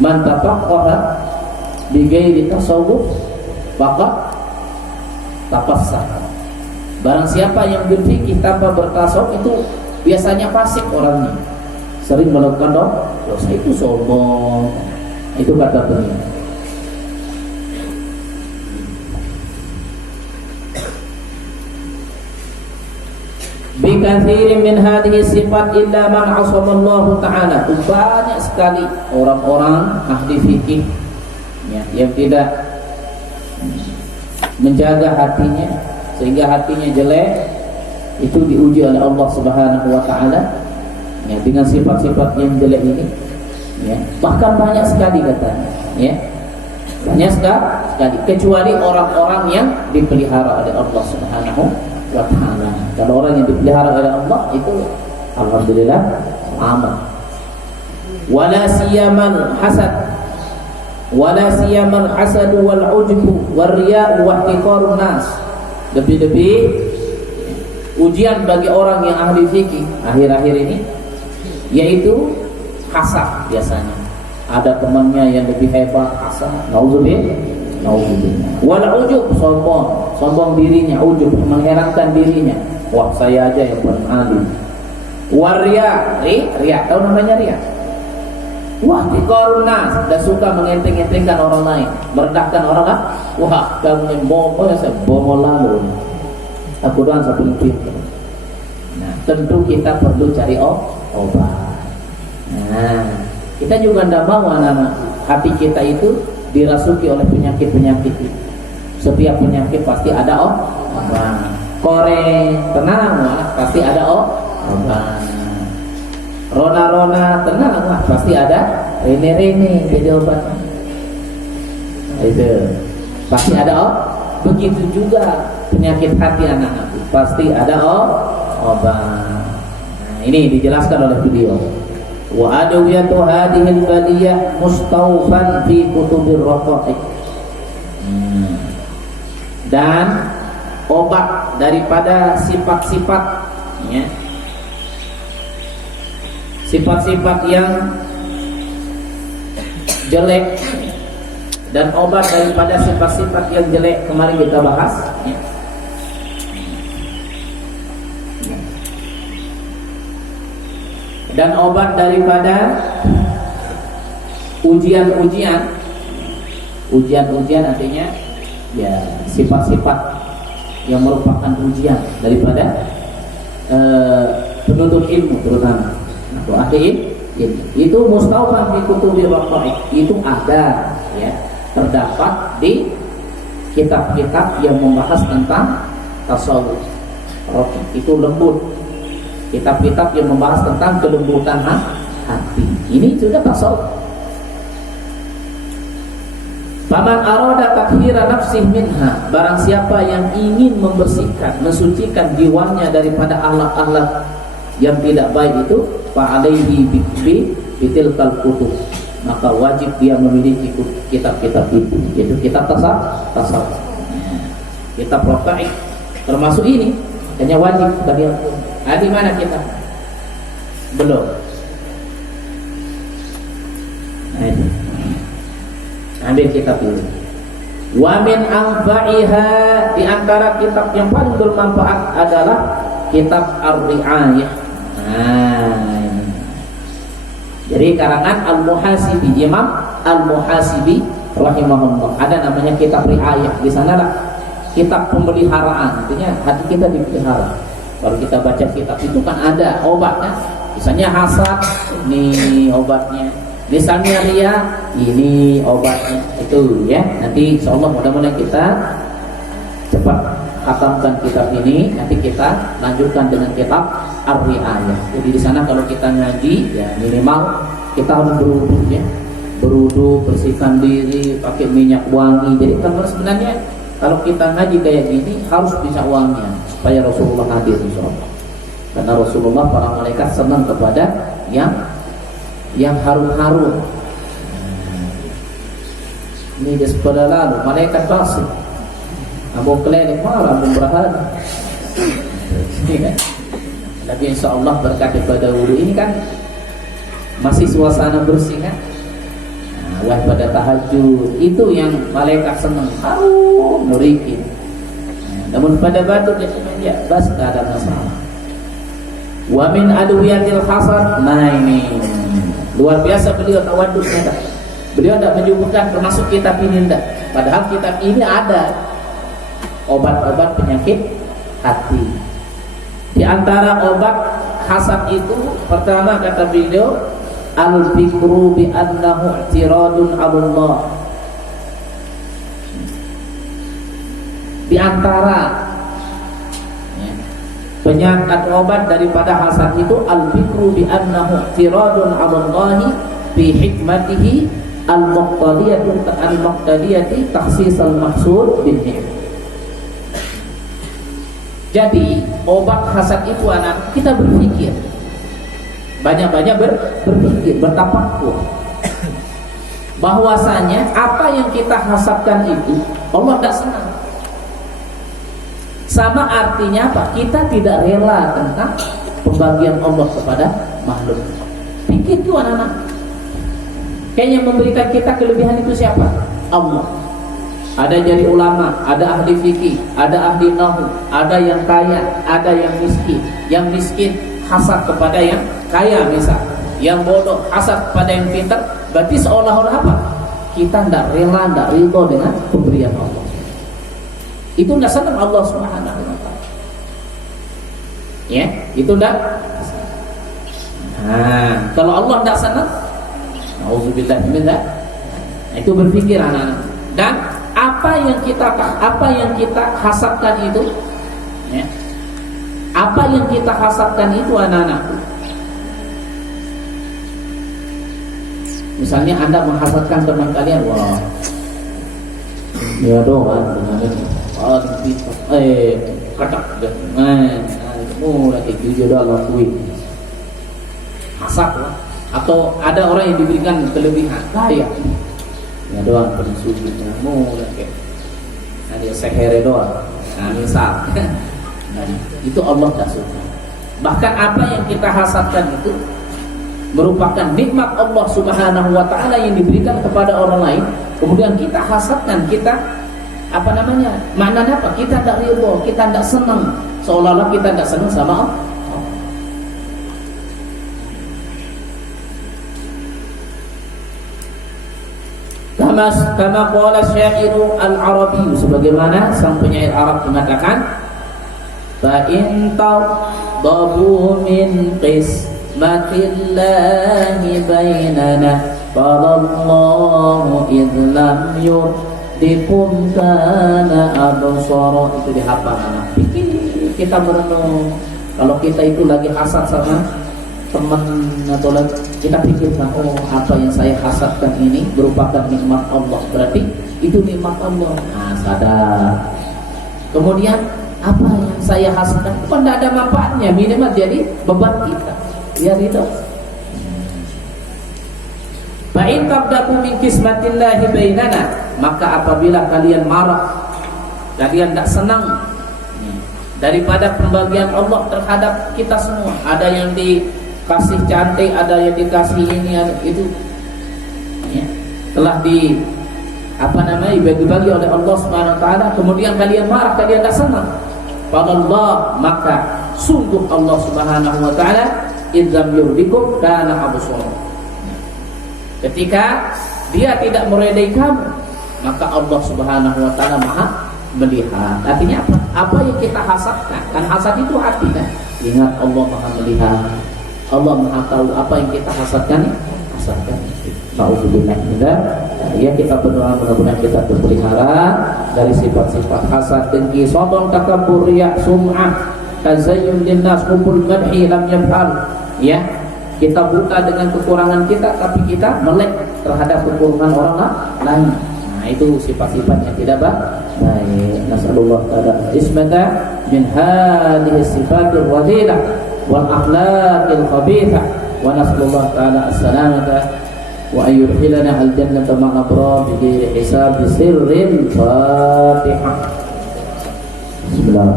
Man tafaqqaha bi ghairi tasawuf faqad tafassah. Barang siapa yang berfikih tanpa bertasawuf itu biasanya fasik orangnya, sering melakukan dosa, itu sombong. Itu kata beliau. Bikatsirin min hadhihi sifat illa man 'asamallahu ta'ala. Banyak sekali orang-orang ahli fikih ya, yang tidak menjaga hatinya sehingga hatinya jelek, itu diuji oleh Allah Subhanahu wa taala ya, dengan sifat-sifat yang jelek ini ya. Bahkan banyak sekali katanya ya. Banyak sekali kecuali orang-orang yang dipelihara oleh Allah Subhanahu wa ta'ala. Kalau orang yang dipelihara oleh Allah itu alhamdulillah aman. Wala siyamal hasad, wala siyamal hasad wal ujbu war riya wa ihtiqarun nas. Lebih-lebih ujian bagi orang yang ahli fikih akhir-akhir ini yaitu hasad. Biasanya ada temannya yang lebih hebat, hasad, nauzubillah. Wal ujub, sombong dirinya, ujub, mengherankan dirinya. Wah, saya aja yang paling alim. Waria, ria, tahu namanya ria? Wah, dikornas, dan suka mengenteng-entengkan orang lain, merendahkan orang lain. Wah, kamu yang bomo, saya bomo lalu. Aku doang satu pintu. Nah, tentu kita perlu cari obat. Nah, kita juga tidak mau anak-anak hati kita itu dirasuki oleh penyakit-penyakit itu. Setiap penyakit pasti ada obat. Koreng, tenang, pasti ada obat. Rona-rona, tenang, pasti ada rene-rene jadi obat. Itu pasti ada obat. Begitu juga penyakit hati anak-anak, pasti ada obat. Nah, ini dijelaskan oleh beliau. Wa adwiyatu hadhil baliyah mustawfan fi kutubir raqaiq. Dan obat daripada sifat-sifat ya, sifat-sifat yang jelek, dan obat daripada sifat-sifat yang jelek kemarin kita bahas ya. Dan obat daripada ujian-ujian artinya ya sifat-sifat yang merupakan ujian daripada penuntut ilmu terutama atau ahli ilmu. Itu mustawfan fi kutubil raqaiq, itu ada ya, terdapat di kitab-kitab yang membahas tentang tasawuf. Itu lembut, kitab-kitab yang membahas tentang kelembutan hati. Ini juga tasawuf. Faman arada tathhira nafsih minha, barang siapa yang ingin membersihkan, mensucikan jiwanya daripada akhlak-akhlak yang tidak baik itu, fa alaihi bitilkal kutub, maka wajib dia memiliki kitab-kitab itu, yaitu kitab tasawuf, kitab raqaiq termasuk ini, hanya wajib bagi aku. Di mana kita? Belum. Nah, ini. Ambil kitab ini. Wa min anfa'iha, di antara kitab yang paling bermanfaat adalah kitab Ar-Ri'ayah. Nah, ini. Jadi karangan Al-Muhasibi, Imam Al-Muhasibi rahimahullah. Ada namanya kitab Ri'ayah. Di sana lah kitab pemeliharaan, artinya hati kita dipelihara. Kalau kita baca kitab itu kan ada obatnya. Misalnya hasad, ini obatnya. Misalnya ria, ini obatnya. Itu ya. Nanti insyaallah mudah-mudahan kita cepat khatamkan kitab ini. Nanti kita lanjutkan dengan kitab Ar-Ri'ayah. Jadi di sana kalau kita ngaji ya minimal kita harus berwudu ya. Berwudu, bersihkan diri, pakai minyak wangi. Jadi kan sebenarnya kalau kita ngaji kayak gini harus bisa wanginya supaya Rasulullah hadir insyaallah. Karena Rasulullah, para malaikat senang kepada yang harum-harum. Ini dia sepada lalu malaikat basir. Abu Klenik marah, Abu Berahan. Tapi insyaallah berkat daripada wudhu ini kan masih suasana bersih kan. wah pada tahajud, itu yang malaikat senang, nurikin. Namun pada batuk dia cuma ya, bas tak ada masalah. Wa min adwiyatil hasad, nah ini luar biasa beliau tawaduknya dah. Beliau tidak menyebutkan termasuk kitab ini tidak. Padahal kitab ini ada obat-obat penyakit hati. Di antara obat hasad itu pertama kata beliau al-fikru bi annahu i'tiradun 'ala Allah. Di antara penyakit obat daripada hasad itu al-fikru bi annahu i'tiradun 'ala Allah bi hikmatihi al-muqtadiyati takhsis al-mahsud bin ni'am. Jadi obat hasad itu anak kita berpikir, banyak-banyak berpikir, bertafakkur bahwasanya apa yang kita hasadkan itu Allah tidak senang. Sama artinya apa? Kita tidak rela tentang pembagian Allah kepada makhluk. Pikir tuh anak-anak. Kayaknya memberikan kita kelebihan itu siapa? Allah. Ada yang jadi ulama, ada ahli fikih, ada ahli nahwu, ada yang kaya, ada yang miskin. Yang miskin hasad kepada yang kaya misal, yang bodoh hasad kepada yang pintar. Berarti seolah-olah apa? Kita tidak rela, tidak ridho dengan pemberian Allah. Itu tidak senang Allah Subhanahu wa ta'ala. Ya, itu tidak. Nah, kalau Allah tidak senang, auzubillah min dzalik. Itu berpikir anak-anak. Dan apa yang kita hasadkan itu, ya, apa yang kita hasadkan itu anak-anak. Misalnya Anda menghasadkan teman kalian, wah, ya doa katak deh, lagi jujur dalam kuih, hasad lah. Atau ada orang yang diberikan kelebihan kaya, ya doang penuh suci, kayak ada sehere doang. Nah misal, nah, itu Allah tak suka. Bahkan apa yang kita hasadkan itu merupakan nikmat Allah Subhanahu wa ta'ala yang diberikan kepada orang lain. Kemudian kita hasadkan, kita maknanya apa? Kita tidak ridho, kita tidak senang, seolah-olah kita tidak senang sama Allah. Kama qala syairu al-arabi, sebagaimana sang penyair Arab mengatakan, fa in tadabu min qismatillahi bainana falallahu idh lam yurdikum kana absara. Itu dihafal anak. Kita merenung, kalau kita itu lagi hasad sama teman atau lagi, kita pikirkan, oh apa yang saya hasadkan ini merupakan nikmat Allah, berarti itu nikmat Allah. Nah sadar. Kemudian apa yang saya hasadkan bukan tidak ada manfaatnya, minimal jadi beban kita. Ya itu. Fa'in tabdaku min qismatillahi bainana, maka apabila kalian marah, kalian tidak senang daripada pembagian Allah terhadap kita semua, ada yang dikasih cantik, ada yang dikasih ini, itu ya, telah dibagi-bagi oleh Allah Subhanahu wa ta'ala. Kemudian kalian marah, kalian tidak senang pada Allah, maka sungguh Allah Subhanahu wa ta'ala idzam yurdikum kana absara. Ketika dia tidak meridai kamu, maka Allah Subhanahu wa ta'ala maha melihat. Artinya apa? Apa yang kita hasadkan, kan hasad itu hati kan? Ingat Allah maha melihat, Allah maha tahu apa yang kita hasadkan. Nauzubillah min dzalik. Ya, kita berdoa mudah-mudahan kita terpelihara dari sifat-sifat hasad, dengki, sombong, takabur, riya, sum'ah, tazayyun linnas, hubul madhi lam yaf'al. Ya, kita buta dengan kekurangan kita, tapi kita melek terhadap kekurangan orang lain. Nah, itu sifat-sifat yang tidak baik. Nasallallahu ta'ala ismata min hadhihi sifatir radhilah wal akhlaqil khabithah, wa nasallallahu ta'ala as-salamata wa ayyudkhilana al-jannata ma'a abrar bi hisab sirril Fatihah. Bismillah.